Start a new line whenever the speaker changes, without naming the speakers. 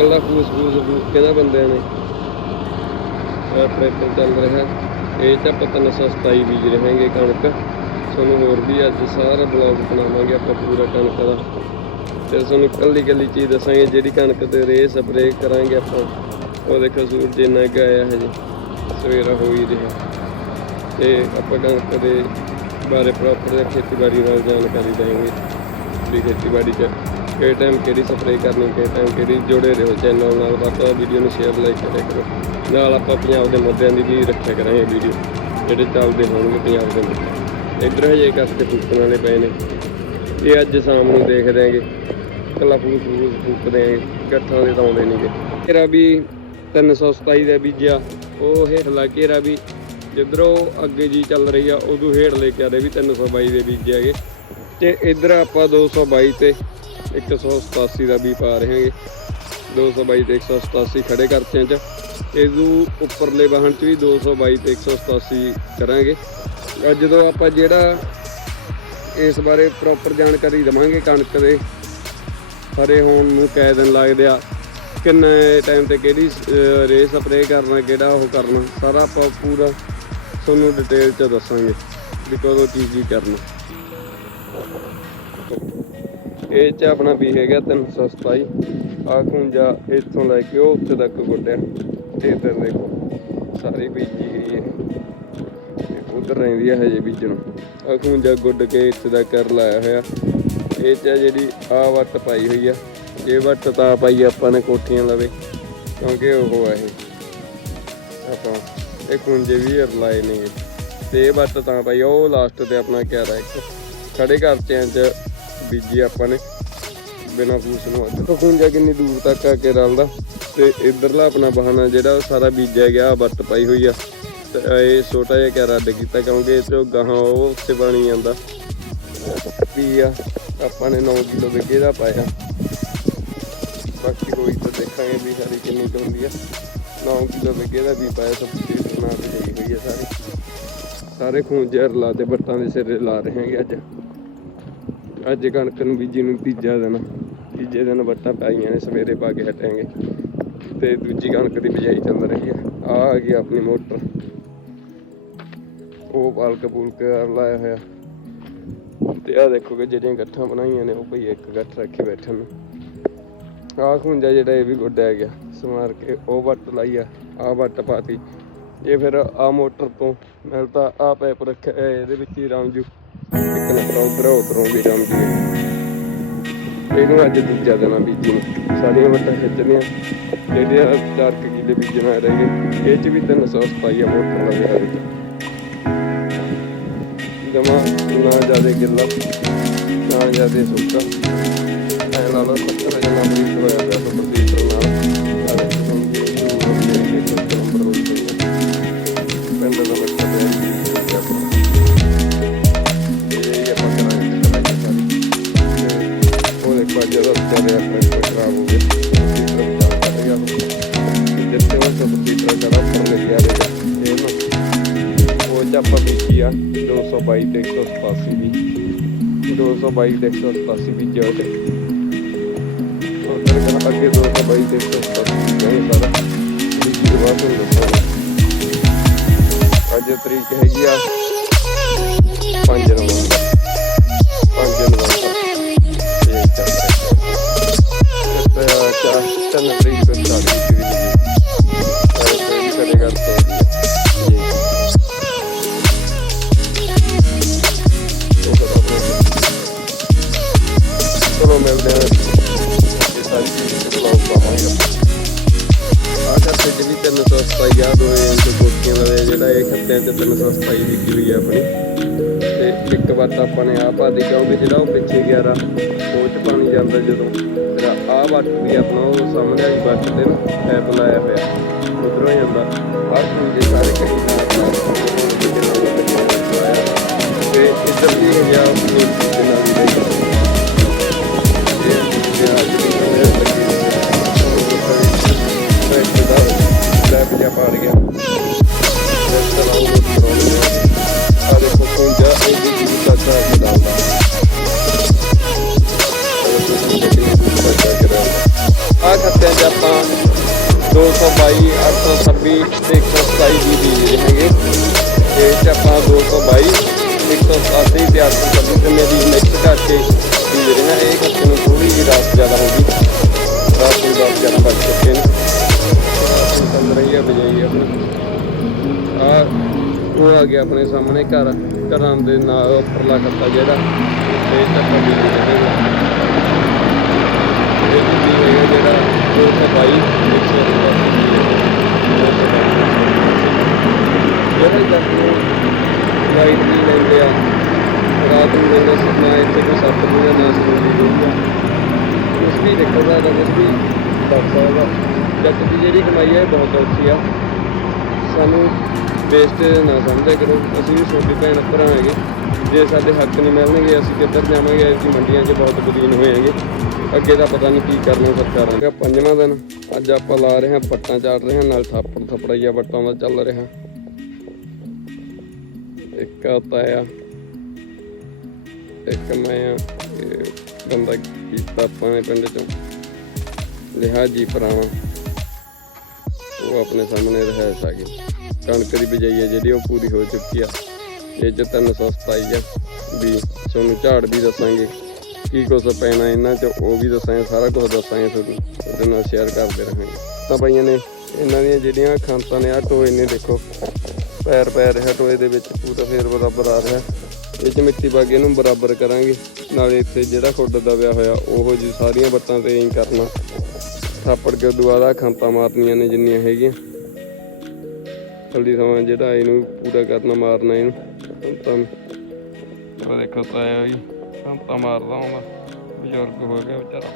ਕੱਲਾ ਫੂਸ ਫੂਸ ਫੂਸ ਬੰਦਿਆਂ ਨੇ? ਇਹ ਟਰੈਕਟਰ ਚੱਲ ਰਿਹਾ। ਇਹ ਚ ਆਪਾਂ 327 ਬੀਜ ਰਹਾਂਗੇ ਕਣਕ। ਤੁਹਾਨੂੰ ਹੋਰ ਵੀ ਅੱਜ ਸਾਰਾ ਬਲੌਗ ਬਣਾਵਾਂਗੇ ਆਪਾਂ ਪੂਰਾ ਕਣਕ ਦਾ। ਤੇ ਤੁਹਾਨੂੰ ਕੱਲੀ ਕੱਲੀ ਚੀਜ਼ ਦੱਸਾਂਗੇ, ਜਿਹੜੀ ਕਣਕ ਤੇ ਰੇ ਸਪਰੇ ਕਰਾਂਗੇ ਆਪਾਂ। ਉਹ ਦੇਖੋ ਸੂਰਜ ਇੰਨਾ ਕੁ ਆਇਆ ਹਜੇ। ਸਵੇਰਾ ਹੋ ਹੀ ਰਿਹਾ। ਤੇ ਆਪਾਂ ਕਣਕ ਦੇ ਬਾਰੇ ਪ੍ਰੋਪਰ ਖੇਤੀਬਾੜੀ ਨਾਲ ਜਾਣਕਾਰੀ ਦੇਵਾਂਗੇ। ਵੀ ਖੇਤੀਬਾੜੀ 'ਚ ਕਿਹੜੇ ਟਾਈਮ ਕਿਹੜੀ ਸਪਰੇਅ ਕਰਨੀ ਕਿਹੜੇ ਟਾਈਮ ਕਿਹੜੀ ਜੁੜੇ ਰਹੋ ਚੈਨਲ ਨਾਲ ਬਾਕੀ ਵੀਡੀਓ ਨੂੰ ਸ਼ੇਅਰ ਲਾਈਕ ਕਰਿਆ ਕਰੋ। ਨਾਲ ਆਪਾਂ ਪੰਜਾਬ ਦੇ ਮੁੱਦਿਆਂ ਦੀ ਵੀ ਰੱਖਿਆ ਕਰਾਂਗੇ ਵੀਡੀਓ ਜਿਹੜੇ ਚੱਲਦੇ ਹੋਣਗੇ ਪੰਜਾਬ ਦੇ ਮੁੱਦੇ। ਇੱਧਰ ਹਜੇ ਇੱਕ ਹਫ਼ਤੇ ਫੂਕਣ ਵਾਲੇ ਪਏ ਨੇ। ਇਹ ਅੱਜ ਸ਼ਾਮ ਨੂੰ ਦੇਖਦੇ ਦਿਆਂਗੇ ਕੱਲਾ ਫੂਕ ਫੂਕ ਫੂਕਦੇ ਆਂ ਗੱਠਾਂ ਦੇ ਤਾਂ ਆਉਂਦੇ ਨਹੀਂਗੇ ਤੇਰਾ ਵੀ 327 ਦਾ ਬੀਜਿਆ, ਉਹ ਹੇਠ ਲਾ ਘੇਰਾ ਵੀ ਜਿੱਧਰੋਂ ਅੱਗੇ ਜੀ ਚੱਲ ਰਹੀ ਆ, ਉਦੋਂ ਹੇਠ ਲੈ ਕੇ ਆਦੇ ਵੀ 322 ਦੇ ਬੀਜੇ ਹੈਗੇ। ਤੇ ਇੱਧਰ ਆਪਾਂ 222 ਤੇ 187 ਦਾ ਵੀ ਪਾ ਰਹੇ ਹਾਂਗੇ। 222 ਤੇ 187 ਖੜੇ ਕਰਤਿਆਂ ਚ। ਇਹਦੂ ਉੱਪਰਲੇ ਵਾਹਨ ਚ ਵੀ 222 ਤੇ 187 ਕਰਾਂਗੇ। ਅੱਜ ਜਦੋਂ ਆਪਾਂ ਜਿਹੜਾ ਇਸ ਬਾਰੇ ਪ੍ਰੋਪਰ ਜਾਣਕਾਰੀ ਦਵਾਂਗੇ ਕਣਕ ਦੇ, ਹਰੇ ਹੋਣ ਨੂੰ ਕੈ ਦਿਨ ਲੱਗਦੇ ਆ। ਕਿੰਨੇ ਟਾਈਮ ਤੇ ਕਿਹੜੀ ਰੇ ਸਪਰੇ ਕਰਨਾ, ਕਿਹੜਾ ਉਹ ਕਰਨਾ, ਸਾਰਾ ਆਪਾਂ ਪੂਰਾ ਤੁਹਾਨੂੰ ਡਿਟੇਲ ਚ ਦੱਸਾਂਗੇ ਵੀ ਕਦੋਂ ਕੀ ਕੀ ਕਰਨਾ। ਇਹ ਚ ਆਪਣਾ ਵੀ ਹੈਗਾ 327 ਆ ਖੁੰਜਾ ਇੱਥੋਂ ਲੈ ਕੇ ਉਹ ਉੱਥੇ ਤੱਕ ਗੁੱਡਿਆ। ਇਹ ਤੇ ਦੇਖੋ, ਸਾਰੀ ਬੀਜੀ ਗਈ ਹੈ ਉਧਰ ਰਹਿੰਦੀ ਹੈ ਹਜੇ ਬੀਜਣ ਆ ਖੁੰਜਾ ਗੁੱਡ ਕੇ ਇੱਥੇ ਦਾ ਕਰ ਲਾਇਆ ਹੋਇਆ। ਇਹ ਚ ਆ ਜਿਹੜੀ ਆ ਵੱਟ ਪਾਈ ਹੋਈ ਆ। ਇਹ ਵੱਟ ਤਾਂ ਪਾਈ ਆਪਾਂ ਨੇ ਕੋਠੀਆਂ ਲਵੇ, ਕਿਉਂਕਿ ਉਹ ਆ ਇਹ। ਆਪਾਂ ਇਹ ਖੁੰਜੇ ਵੀ ਲਾਏ ਨੇ ਤੇ ਵੱਟ ਤਾਂ ਪਾਈ, ਉਹ ਲਾਸਟ ਤੇ ਆਪਣਾ ਕਿਆ ਕਿਆਰਾ ਇੱਕ। ਖੜੇ ਕਰਤਿਆਂ ਚ ਬੀਜੀ ਆਪਾਂ ਨੇ। ਬਿਨਾ ਫੂਸ ਨੂੰ। ਅੱਜ ਖੁੰਜਾ ਕਿੰਨੀ ਦੂਰ ਤੱਕ ਆ ਕੇ ਰਲਦਾ। ਤੇ ਇਧਰਲਾ ਆਪਣਾ ਬਹਾਨਾ ਜਿਹੜਾ ਉਹ ਸਾਰਾ ਬੀਜਿਆ ਗਿਆ ਵਰਤ ਪਾਈ ਹੋਈ ਆ। ਤੇ ਇਹ ਛੋਟਾ ਜਿਹਾ ਕਿਆਰਾ ਅੱਡ ਕੀਤਾ, ਕਿਉਂਕਿ ਇਹ ਚੋਂ ਗਾਹਾਂ ਉਹ ਉੱਤੇ ਪਾਣੀ ਜਾਂਦਾ। ਵੀ ਆ, ਆਪਾਂ ਨੇ 9 ਕਿਲੋ ਵਿਗੇ ਦਾ ਪਾਇਆ। ਬਾਕੀ ਕੋਈ ਤਾਂ ਦੇਖਾਂਗੇ ਵੀ ਸਾਰੀ ਕਿੰਨੀ ਕੁ ਹੁੰਦੀ ਆ। 9 ਕਿਲੋ ਵਿਗੇ ਦਾ ਵੀ ਪਾਇਆ, ਸਭ ਚੀਜ਼ ਬਣਾ ਕੇ ਲਈ ਹੋਈ ਆ ਸਾਰੀ। ਸਾਰੇ ਖੂੰਜੇ ਰਲਾ ਤੇ ਬੱਟਾਂ ਦੇ ਸਿਰੇ ਲਾ ਰਹੇ ਹੈਗੇ ਅੱਜ। ਅੱਜ ਕਣਕ ਨੂੰ ਬੀਜੀ ਨੂੰ ਤੀਜਾ ਦਿਨ, ਤੀਜੇ ਦਿਨ ਵੱਟਾਂ ਪਾਈਆਂ ਨੇ, ਸਵੇਰੇ ਪਾ ਕੇ ਹਟਾਂਗੇ। ਤੇ ਦੂਜੀ ਕਣਕ ਦੀ ਬਿਜਾਈ ਚੱਲ ਰਹੀ ਹੈ। ਆ ਆ ਗਈ ਆਪਣੀ ਮੋਟਰ। ਉਹ ਪਾਲਕ ਪੂਲਕ ਲਾਇਆ ਹੋਇਆ। ਤੇ ਆ ਦੇਖੋ ਕਿ ਜਿਹੜੀਆਂ ਗੱਠਾਂ ਬਣਾਈਆਂ ਨੇ, ਉਹ ਭਈ ਇੱਕ ਗੱਠ ਰੱਖੀ ਬੈਠਣ ਨੂੰ। ਆਹ ਖੁੰਜਾ ਜਿਹੜਾ ਇਹ ਵੀ ਗੁੱਡਿਆ ਗਿਆ, ਸਮਾਰ ਕੇ ਉਹ ਵੱਟ ਲਾਈ ਆ ਆ ਵੱਟ ਪਾਤੀ। ਇਹ ਫਿਰ ਆ ਮੋਟਰ ਤੋਂ ਮਿਲ ਤਾਂ ਆ ਪੈਪ ਰੱਖਿਆ ਇਹਦੇ ਵਿੱਚ ਹੀ ਰਾਮਜੂ। ਇੱਕ ਨੱਕਾ ਉਧਰ ਉਧਰੋਂ ਵੀ ਰਾਮਜੂ ਇਹਨੂੰ ਅੱਜ ਦੂਜਾ ਦਿਨ ਆ ਬੀਜੀ ਨੂੰ। ਸਾਰੀਆਂ ਵੱਟਾਂ ਖਿੱਚਣੀਆਂ। ਜਿਹੜੇ ਆ ਚਾਰ ਕੁ ਬੀਜਣਾ ਰਹਿ ਗਏ। ਇਹ ਚ ਵੀ 300 ਆ ਮੋਟਰ ਦਾ ਵਿਆਹ ਜਮਾ ਨਾ ਜਿਆਦੇ ਗਿੱਲਾ, ਨਾ ਜਿਆਦੇ ਸੁੱਕਾ। ਐ ਲਾ ਲਓ 70 ਜਨਾ ਮਰੀਜ਼ ਹੋਇਆ ਤਾਂ ਪ੍ਰਤੀਕ ਨਾਲ। ਨਾਲੇ ਤੁਹਾਨੂੰ ਇਹ ਨੰਬਰ ਹੋ ਆਪਾਂ ਵੇਚੀ ਆ 222 ਤੇ 187 ਵੀ। 222 ਤੇ 187 ਵੀ ਜੋ ਤੇ? ਉਧਰ ਕਾ ਅੱਗੇ 222 ਤੇ 187 ਜੋ ਸਾਰਾ? ਬੀਜੀ ਦੇ ਬਾਅਦ ਨੂੰ ਦੱਸਾਂਗਾ ਅੱਜ ਤਰੀਕ ਹੈਗੀ ਆ। 5 ਨਵੰਬਰ 5 ਨਵੰਬਰ ਆ ਜਿਹੜੀ 327 ਆ ਦੋ ਇੰਚ ਕੋਟੀਆਂ ਲਵੇ ਜਿਹੜਾ ਇਹ ਖੱਤਿਆਂ ਤੇ 327 ਵਿਕੀ ਹੋਈ ਆ ਆਪਣੀ। ਤੇ ਇੱਕ ਵਾਰ ਤਾਂ ਆਪਾਂ ਨੇ ਆ ਪਾ ਦੇ ਕਿਉਂਕਿ ਜਿਹੜਾ ਉਹ ਪਿੱਛੇ ਗਿਆ ਰਾ, ਉਹ ਚ ਪਾਣੀ ਜਾਂਦਾ ਜਦੋਂ। ਫਿਰ ਆ ਵੱਟ ਵੀ ਆਪਣਾ ਉਹ ਸਾਹਮਣੇ ਵਾਲੀ ਵੱਟ ਤੇ ਨਾ ਲਾਇਆ ਹੋਇਆ ਉਧਰੋਂ ਜਾਂਦਾ। ਆਹ ਸੂਜੇ ਸਾਰੇ ਕਹੀ ਤੇ ਇੱਧਰ ਵੀ ਗਿਆ, ਉਹ ਨਾਲ ਵੀ ਕਰ ਮਿਕਸ ਕਰਕੇ ਬੀਜ ਰਹੇ ਹਾਂ ਇਹ ਕੱਤੇ ਨੂੰ ਥੋੜੀ ਜਿਹੀ ਰਾਤ ਜ਼ਿਆਦਾ ਹੋ ਗਈ। ਰਾਤ ਨੂੰ 10 11 ਵੱਜ ਚੁੱਕੇ ਨੇ। ਚੱਲ ਰਹੀ ਹੈ ਬਜਾਈ ਆਪਣੀ ਆ, ਉਹ ਆ ਗਿਆ ਆਪਣੇ ਸਾਹਮਣੇ ਘਰ। ਘਰਾਂ ਦੇ ਨਾਲ ਉੱਪਰਲਾ ਕੱਤਾ ਜਿਹੜਾ। ਇਹ ਤੱਕ ਵੀ ਰਹੇਗਾ ਇਹ ਵੀ ਹੈਗਾ ਜਿਹੜਾ 222 ਜਿਹੜਾ ਜਦ ਨੂੰ ਲਾਈਟ ਵੀ ਲੈਂਦੇ ਆ ਰਾਤ ਨੂੰ ਇੱਥੇ ਕੋਈ ਸੱਤ ਨੂੰ ਨਾ ਸੁਣੀ ਹੋਊਗਾ ਉਸ ਵੀ ਦੇਖਦਾ ਤਾਂ ਉਸ ਵੀ ਦੱਸਦਾ ਉਹਦਾ ਜੱਟ ਦੀ ਜਿਹੜੀ ਕਮਾਈ ਹੈ ਬਹੁਤ ਔਖੀ ਆ। ਸਾਨੂੰ ਵੇਸਟ ਨਾ ਸਮਝਿਆ ਕਰੋ। ਅਸੀਂ ਵੀ ਛੋਟੇ ਭੈਣ ਭਰਾ ਹੈਗੇ। ਜੇ ਸਾਡੇ ਹੱਕ ਨਹੀਂ ਮਿਲਣਗੇ, ਅਸੀਂ ਕਿੱਧਰ ਜਾਵਾਂਗੇ? ਅਸੀਂ ਮੰਡੀਆਂ 'ਚ ਬਹੁਤ ਬਦੀਨ ਹੋਏਗੇ ਅੱਗੇ ਦਾ ਪਤਾ ਨਹੀਂ ਕੀ ਕਰਨਾ ਸਰਕਾਰਾਂ ਦਾ ਪੰਜਵਾਂ ਦਿਨ। ਅੱਜ ਆਪਾਂ ਲਾ ਰਹੇ ਹਾਂ ਪੱਟਾਂ ਚਾੜ ਰਹੇ ਹਾਂ, ਨਾਲ ਥਾਪੜ ਥਪੜਾਈਆ ਵੱਟਾਂ ਦਾ ਚੱਲ ਰਿਹਾ। ਇੱਕ ਆਇਆ ਇੱਕ ਮੈਂ ਬੰਦਾ ਕੀਤਾ ਆਪਾਂ ਨੇ ਪਿੰਡ ਚੋਂ। ਲਿਹਾਜੀ ਭਰਾਵਾਂ। ਉਹ ਆਪਣੇ ਸਾਹਮਣੇ ਰਹਿਸ ਆ ਗਈ ਕਣਕ ਦੀ ਬਿਜਾਈ ਹੈ ਜਿਹੜੀ, ਉਹ ਪੂਰੀ ਹੋ ਚੁੱਕੀ ਆ। ਇਹ ਚ 327 ਆ। ਵੀ ਤੁਹਾਨੂੰ ਝਾੜ ਵੀ ਦੱਸਾਂਗੇ। ਕੀ ਕੁਛ ਪੈਣਾ ਇਹਨਾਂ ਚ, ਉਹ ਵੀ ਦੱਸਾਂਗੇ, ਸਾਰਾ ਕੁਝ ਦੱਸਾਂਗੇ ਤੁਹਾਨੂੰ। ਉਹਦੇ ਨਾਲ ਸ਼ੇਅਰ ਕਰਦੇ ਰਹਾਂਗੇ। ਤਾਂ ਭਾਈਆਂ ਨੇ, ਇਹਨਾਂ ਦੀਆਂ ਜਿਹੜੀਆਂ ਖਾਂਤਾਂ ਨੇ ਆ ਟੋਏ ਨੇ ਦੇਖੋ। ਪੈਰ ਪੈ ਰਿਹਾ ਟੋਏ ਦੇ ਵਿੱਚ ਪੂਰਾ ਫੇਰ ਬਰਾਬਰ ਆ ਰਿਹਾ। ਇਹ ਚ ਮਿੱਟੀ ਪਾ ਕੇ ਇਹਨੂੰ ਬਰਾਬਰ ਕਰਾਂਗੇ। ਨਾਲੇ ਇੱਥੇ ਜਿਹੜਾ ਖੁੱਡ ਦਬਿਆ ਹੋਇਆ, ਉਹੋ ਜੀ ਸਾਰੀਆਂ ਬੱਟਾਂ ਤੇ ਐਂ ਕਰਨਾ। ਥਾਪੜ ਕੇ ਦੁਆਰਾ ਖਾਂਤਾਂ ਮਾਰਨੀਆਂ ਨੇ ਜਿੰਨੀਆਂ ਹੈਗੀਆਂ। ਜਲਦੀ ਸਮਾਂ ਜਿਹੜਾ ਇਹਨੂੰ ਪੂਰਾ ਕਰਨਾ, ਮਾਰਨਾ ਇਹਨੂੰ। ਤਾਂ ਉਹ ਦੇਖੋ ਤਾਇਆ ਵੀ ਖਾਂਤਾਂ ਮਾਰਦਾ ਹੁੰਦਾ। ਬਜ਼ੁਰਗ ਹੋ ਗਿਆ ਵਿਚਾਰਾ।